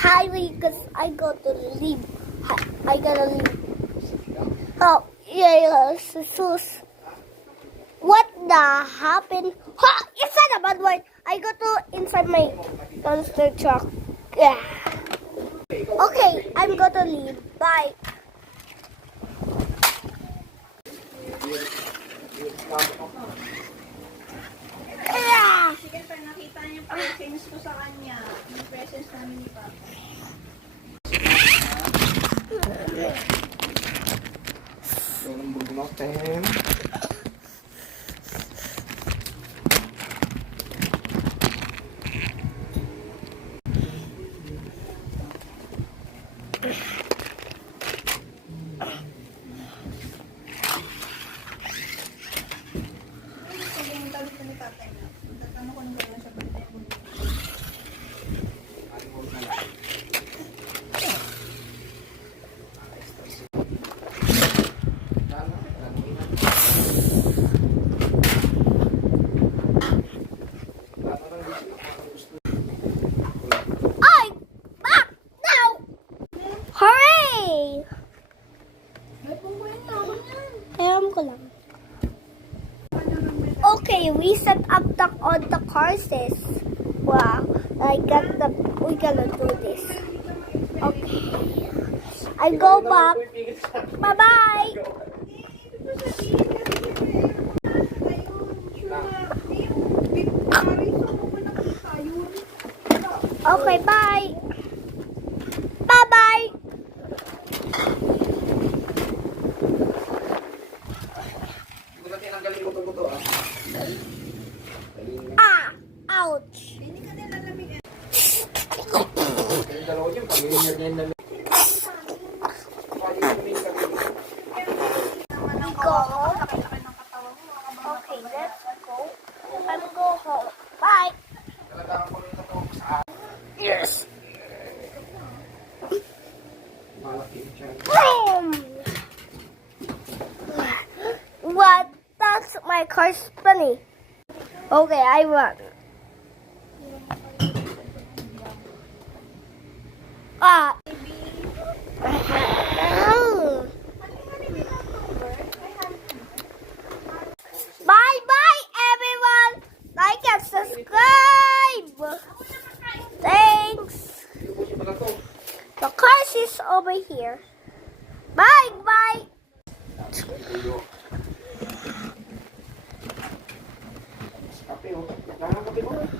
highway because I got to leave. I gotta leave. Oh, yeah, so, what the happened? Ha! It's not a bad word. I got to inside my monster truck. Yeah. Okay, I'm gonna leave. Bye. Yeah. Sige, pag nakita niyo presence ko sa kanya, yung presence namin ni Papa. Ang bugnotin. Okay, we set up all the courses. Wow, we gonna do this. Okay, I go back. Bye bye. Okay, bye. Bye bye. Ouch. Go home. Okay, let's go. I'm go home. Bye. Yes. Boom. What? That's my car's spinning. Okay, I run. Ah. Bye bye everyone. Like and subscribe. Thanks. The car is over here. Bye bye. Kape, oh. Kape mo.